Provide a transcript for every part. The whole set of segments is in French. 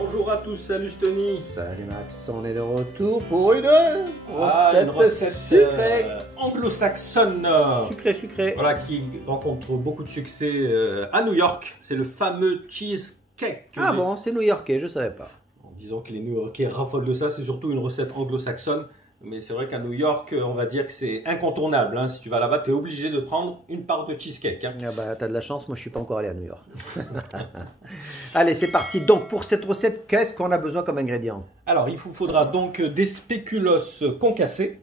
Bonjour à tous, salut Stony. Salut Max, on est de retour pour une recette sucrée. Anglo-saxonne. Sucré. Voilà, qui rencontre beaucoup de succès à New York. C'est le fameux cheesecake. Ah bon, c'est new-yorkais, je savais pas. En disant que les New-Yorkais raffolent de ça, c'est surtout une recette anglo-saxonne. Mais c'est vrai qu'à New York, on va dire que c'est incontournable. Hein. Si tu vas là-bas, tu es obligé de prendre une part de cheesecake. Hein. Ah bah, t'as de la chance, moi je suis pas encore allé à New York. Allez, c'est parti. Donc pour cette recette, qu'est-ce qu'on a besoin comme ingrédient? Alors, il vous faudra donc des spéculoos concassés.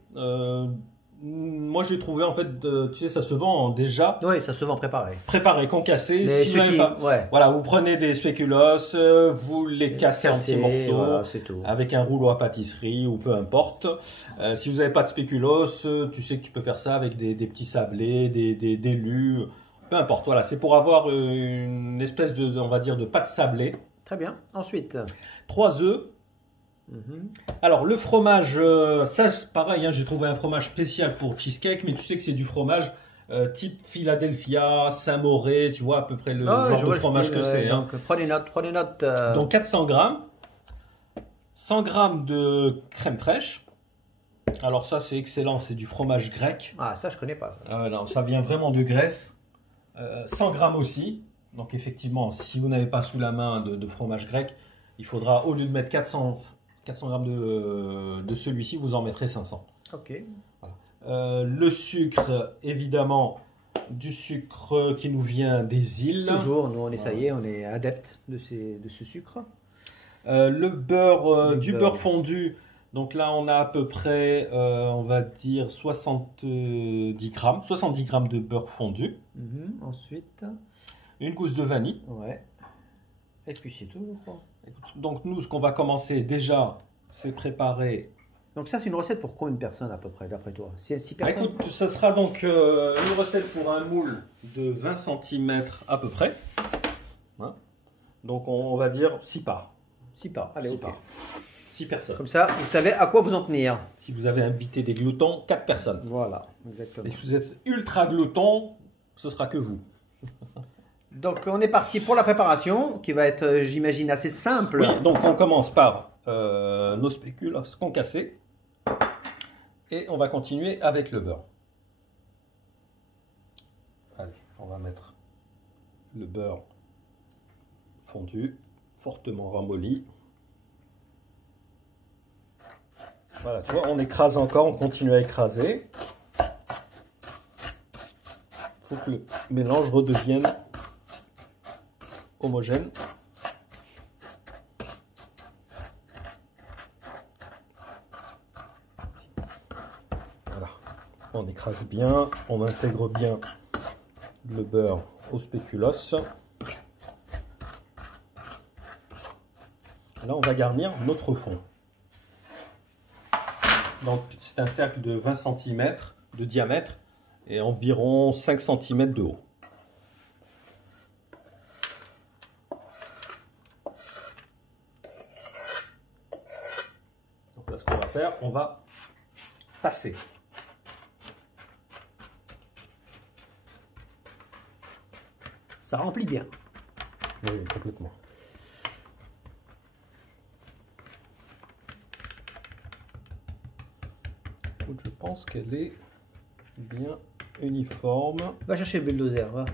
Moi, j'ai trouvé en fait, tu sais, ça se vend déjà. Oui, ça se vend préparé. Préparé, concassé. Mais Si vous n'avez pas, ouais. voilà, vous prenez des spéculoos, vous les cassez en petits morceaux, voilà, c'est tout. avec un rouleau à pâtisserie ou peu importe. Si vous n'avez pas de spéculoos, tu sais que tu peux faire ça avec des petits sablés, des lus, peu importe. Voilà, c'est pour avoir une espèce de, on va dire, de pâte sablée. Très bien. Ensuite, 3 œufs. Alors le fromage, ça c'est pareil, hein, j'ai trouvé un fromage spécial pour cheesecake, mais tu sais que c'est du fromage type Philadelphia, Saint-Mauré, tu vois à peu près le genre de fromage que c'est. Hein. Prenez note. Donc 400 grammes, 100 grammes de crème fraîche. Alors ça c'est excellent, c'est du fromage grec. Ah ça je connais pas. Ça. Non, ça vient vraiment de Grèce. 100 grammes aussi. Donc effectivement, si vous n'avez pas sous la main de fromage grec, il faudra au lieu de mettre 400 grammes de celui-ci, vous en mettrez 500. Ok. Voilà. Le sucre, évidemment, du sucre qui nous vient des îles. Toujours, nous on est, ça y est, on est adepte de ce sucre. Le beurre, beurre fondu. Donc là, on a à peu près, on va dire, 70 grammes de beurre fondu. Ensuite, une gousse de vanille. Ouais. Et puis c'est tout, je crois. Donc nous, ce qu'on va commencer déjà, c'est préparer. Donc ça, c'est une recette pour combien de personnes à peu près, d'après toi? 6 personnes? Écoute, ça sera donc une recette pour un moule de 20 cm à peu près. Hein, donc on va dire 6 parts. 6 parts, allez, 6 ok. parts. 6 personnes. Comme ça, vous savez à quoi vous en tenir. Si vous avez invité des gloutons, 4 personnes. Voilà, exactement. Et si vous êtes ultra glouton, ce sera que vous. Donc on est parti pour la préparation, qui va être, j'imagine, assez simple. Oui, donc on commence par nos spéculoos concassés. Et on va continuer avec le beurre. Allez, on va mettre le beurre fondu, fortement ramolli. Voilà, tu vois, on écrase encore, on continue à écraser. Il faut que le mélange redevienne homogène. Voilà, on écrase bien, on intègre bien le beurre au spéculoos. Là, on va garnir notre fond. Donc, c'est un cercle de 20 cm de diamètre et environ 5 cm de haut. Donc là, ce qu'on va faire, on va passer. Ça remplit bien. Oui, complètement. Je pense qu'elle est bien uniforme. Va chercher le bulldozer, va.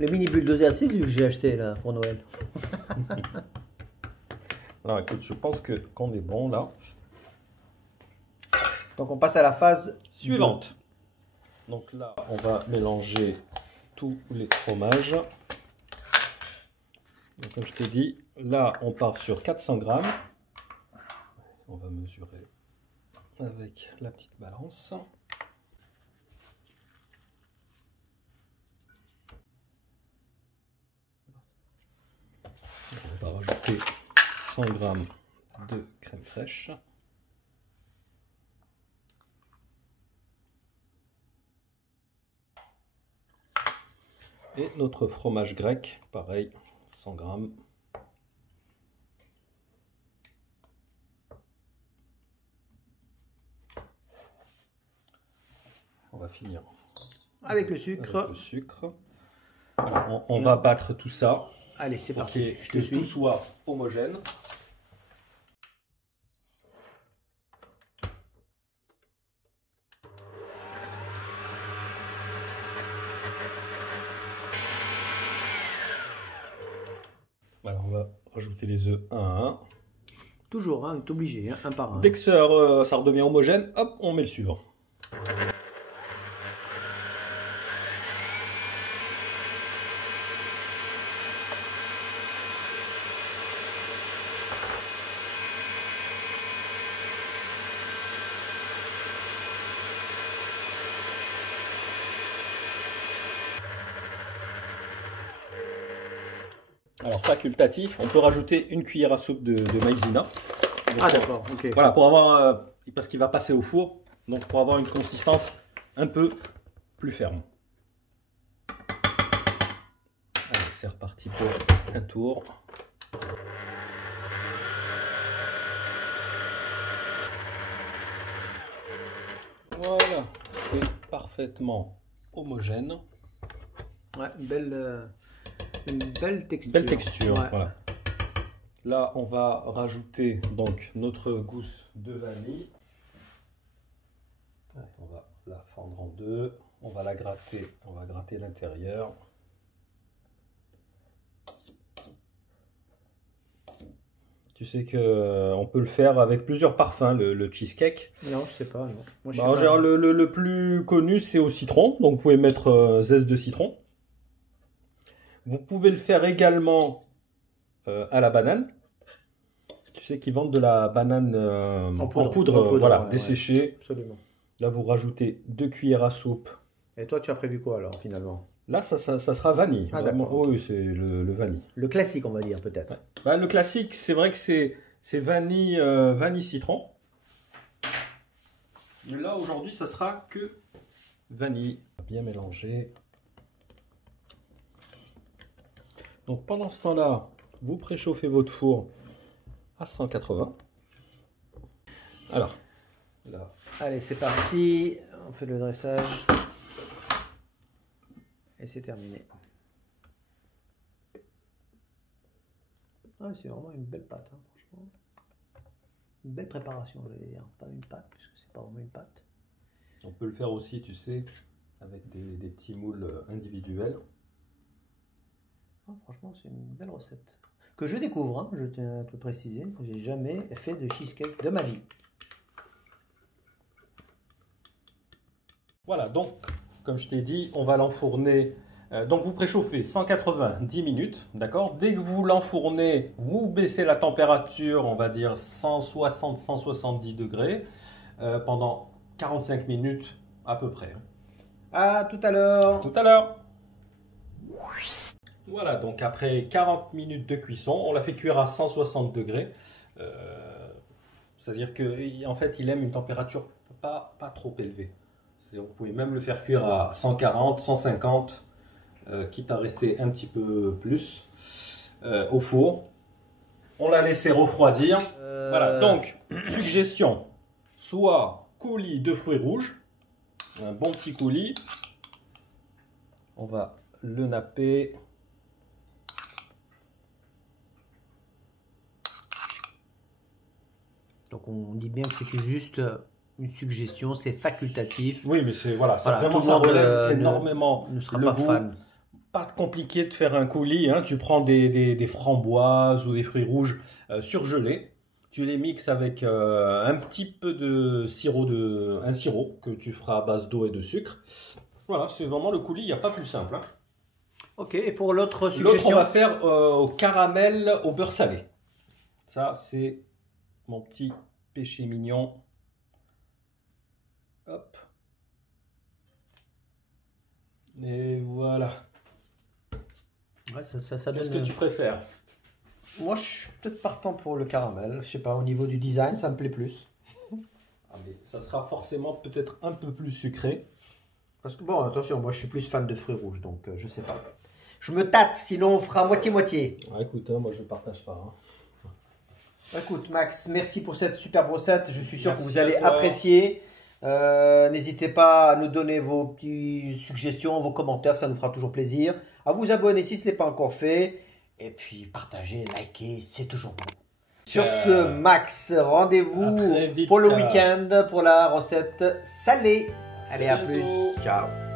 Le mini bulldozer, c'est celui que j'ai acheté là pour Noël. Alors écoute, je pense que qu'on est bon là. Donc on passe à la phase suivante. Donc là, on va mélanger tous les fromages. Donc, comme je t'ai dit, là on part sur 400 grammes. On va mesurer avec la petite balance. On va rajouter 100 grammes de crème fraîche. Et notre fromage grec, pareil, 100 grammes. On va finir avec le sucre. Voilà, on va battre tout ça. Allez, c'est pour parti. Je te que suis. tout soit homogène. Alors on va rajouter les œufs un à un. Toujours, hein, t'es obligé, hein, un par un. Dès que ça redevient homogène, hop, on met le suivant. Alors facultatif, on peut rajouter une cuillère à soupe de maïzena. Ah d'accord, ok. Voilà, pour avoir, parce qu'il va passer au four, donc pour avoir une consistance un peu plus ferme. Allez, c'est reparti pour un tour. Voilà, c'est parfaitement homogène. Ouais, une belle texture. Belle texture, Ouais. voilà. Là, on va rajouter donc notre gousse de vanille. Ouais, on va la fendre en deux. On va la gratter. On va gratter l'intérieur. Tu sais que on peut le faire avec plusieurs parfums, le cheesecake. Non, je sais pas. Non. Moi, je Bah, sais en pas. général, le plus connu, c'est au citron. Donc, vous pouvez mettre zeste de citron. Vous pouvez le faire également à la banane. Tu sais qu'ils vendent de la banane en poudre, voilà, ouais, desséchée. ouais. Absolument. Là, vous rajoutez 2 cuillères à soupe. Et toi, tu as prévu quoi alors finalement? Là, ça sera vanille. Ah, Vraiment. d'accord, ok. Oui, c'est le vanille. Le classique, on va dire peut-être. Bah, le classique, c'est vrai que c'est vanille, vanille citron. Mais là, aujourd'hui, ça sera que vanille. Bien mélanger. Donc, pendant ce temps-là, vous préchauffez votre four à 180. Alors, là. Allez, c'est parti. On fait le dressage. Et c'est terminé. Ah, c'est vraiment une belle pâte, hein, franchement. Une belle préparation, je vais dire. Pas une pâte, puisque c'est pas vraiment une pâte. On peut le faire aussi, tu sais, avec des petits moules individuels. Ah, franchement, c'est une belle recette. Que je découvre, hein, je tiens à te préciser. J'ai jamais fait de cheesecake de ma vie. Voilà, donc, comme je t'ai dit, on va l'enfourner. Donc, vous préchauffez 180 10 minutes, d'accord? Dès que vous l'enfournez, vous baissez la température, on va dire 160-170 degrés, pendant 45 minutes à peu près. À tout à l'heure. Tout à l'heure. Voilà, donc après 40 minutes de cuisson, on l'a fait cuire à 160 degrés. C'est-à-dire qu'en fait, il aime une température pas trop élevée. Vous pouvez même le faire cuire à 140, 150, quitte à rester un petit peu plus au four. On l'a laissé refroidir. Voilà, donc, suggestion, soit coulis de fruits rouges, un bon petit coulis. On va le napper. Donc on dit bien que c'est juste une suggestion, c'est facultatif. Oui, mais c'est voilà, Voilà, vraiment tout le ça monde, relève énormément ne sera le pas goût. fan. Pas compliqué de faire un coulis, hein. Tu prends des framboises ou des fruits rouges surgelés, tu les mixes avec un petit peu de sirop un sirop que tu feras à base d'eau et de sucre. Voilà, c'est vraiment le coulis, il n'y a pas plus simple, hein. Ok, et pour l'autre L'autre, suggestion? on va faire au caramel au beurre salé. Ça, c'est mon petit péché mignon. Hop. Et voilà. Ouais, ça Qu'est-ce donne... que tu préfères? Moi, je suis peut-être partant pour le caramel. Je sais pas, au niveau du design, ça me plaît plus. Ah, mais ça sera forcément peut-être un peu plus sucré. Parce que bon, attention, moi je suis plus fan de fruits rouges, donc je sais pas. Je me tâte, sinon on fera moitié-moitié. Ah, écoute, hein, moi je ne partage pas, hein. Écoute, Max, merci pour cette superbe recette. Je suis sûr Merci que vous allez à toi. apprécier. N'hésitez pas à nous donner vos petites suggestions, vos commentaires, ça nous fera toujours plaisir. À vous abonner si ce n'est pas encore fait. Et puis partagez, likez, c'est toujours bon. Sur ce, Max, rendez-vous pour le week-end pour la recette salée. Allez, à plus. Ciao.